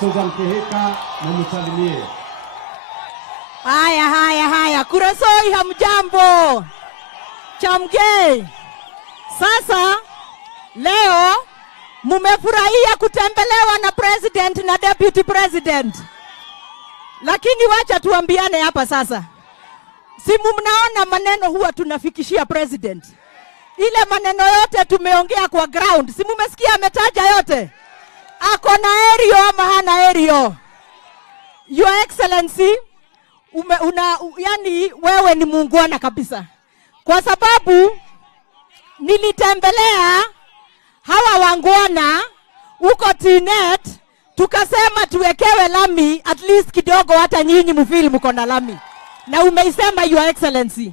Susan Kihika na msalimie. Haya. Kuresoi hamjambo. Chamgei. Sasa leo mumefurahia kutembelewa na president na deputy president. Lakini wacha tuambiane hapa sasa. Si mnaona maneno huwa tunafikishia president. Ile maneno yote tumeongea kwa ground. Si mmesikia ametaja yote? Ako na aerial ama hana aerial? Your Excellency, yani wewe ni muungwana kabisa. Kwa sababu nilitembelea hawa wangwana uko Tinet, tukasema tuwekewe lami at least kidogo, hata nyinyi mfeel mko na lami. Na umeisema Your Excellency.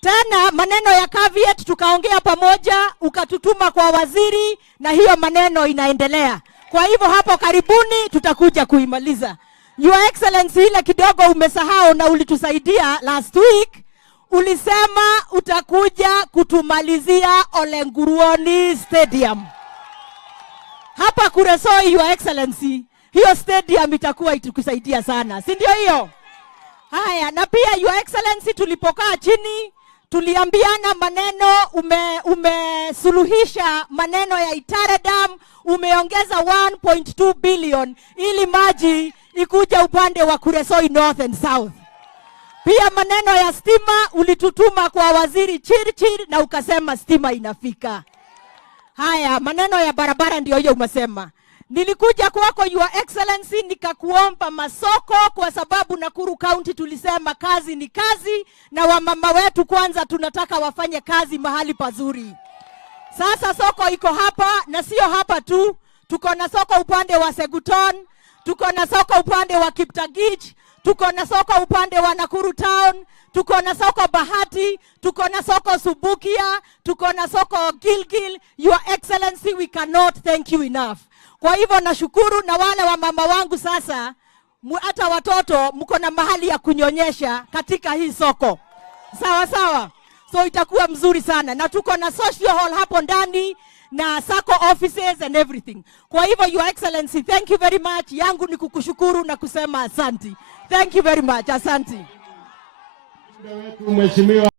Tena maneno ya caveat tukaongea pamoja, ukatutuma kwa waziri na hiyo maneno inaendelea. Kwa hivyo hapo karibuni tutakuja kuimaliza. Your Excellency, ile kidogo umesahau na ulitusaidia last week, ulisema utakuja kutumalizia Ole Nguruoni Stadium. Hapa Kuresoi, Your Excellency, hiyo stadium itakuwa itukusaidia sana. Si ndio hiyo? Haya, na pia Your Excellency, tulipokaa chini tuliambiana maneno, umesuluhisha maneno ya Itare Dam, umeongeza 1.2 billion ili maji ikuja upande wa Kuresoi North and South. Pia maneno ya stima ulitutuma kwa waziri Chirchir na ukasema stima inafika. Haya, maneno ya barabara ndio hiyo umesema. Nilikuja kwako Your Excellency nikakuomba masoko, kwa sababu Nakuru County tulisema kazi ni kazi na wamama wetu kwanza tunataka wafanye kazi mahali pazuri. Sasa soko iko hapa, na sio hapa tu, tuko na soko upande wa Seguton, tuko na soko upande wa Kiptagich, tuko na soko upande wa Nakuru Town, tuko na soko Bahati, tuko na soko Subukia, tuko na soko Gilgil. Your Excellency, we cannot thank you enough. Kwa hivyo nashukuru, na wale wa mama wangu sasa, hata watoto mko na mahali ya kunyonyesha katika hii soko. Sawa. So itakuwa mzuri sana, na tuko na social hall hapo ndani na sako offices and everything. Kwa hivyo Your Excellency, thank you very much. Yangu ni kukushukuru na kusema asante. Thank you very much. Asante. Mheshimiwa